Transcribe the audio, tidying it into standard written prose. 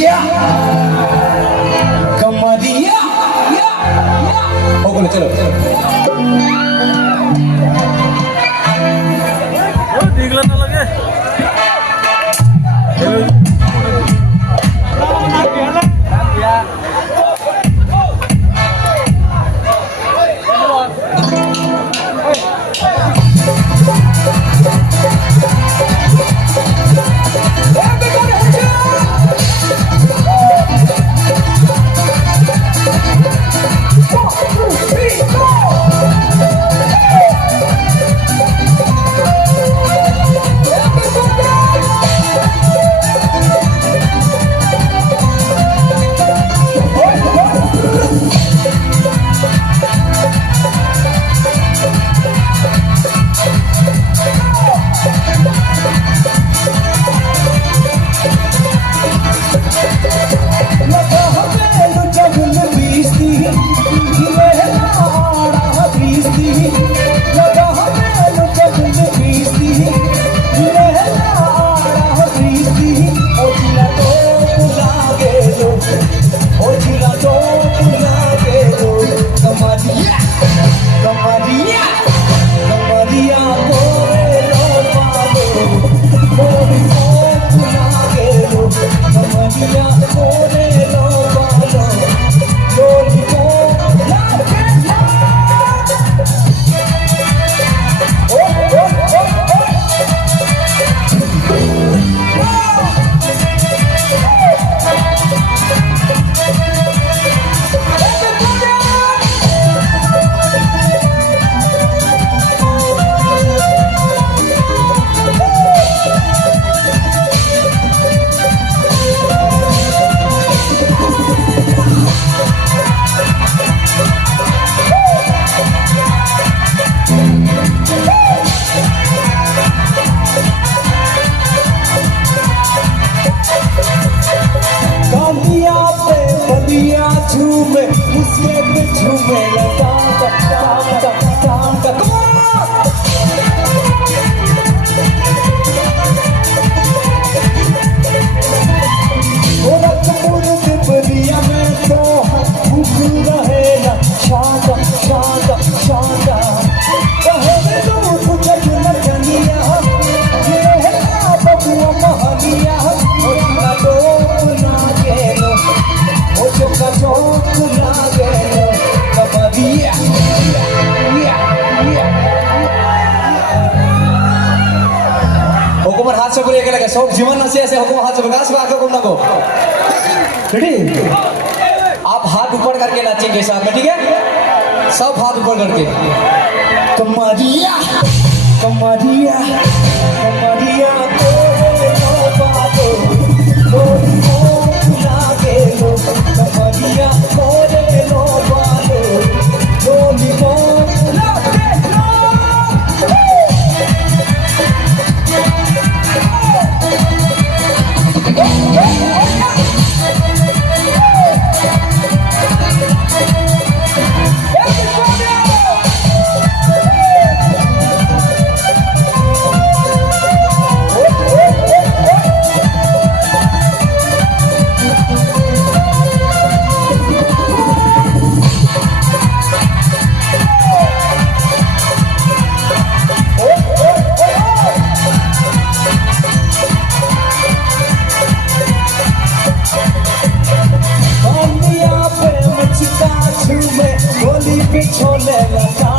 कमरिया कमरिया हो चलो दिखला ना लगे झूमे उसमें भी झूमे लगा बलिया में तो भूख रहेगा शादा शादा शादा कहे तो कुछ न कनिया बबुआ महलिया तो ना के चौक लागे कमरिया हुकुमर हाथ से बोले लगे सब जीवन नसे ऐसे हुकुम हाथ से बोला सब आगे कौन ना को रेडी आप हाथ ऊपर करके नाचेंगे साथ में ठीक है सब हाथ ऊपर करके कमरिया कमरिया कमरिया छोले लगा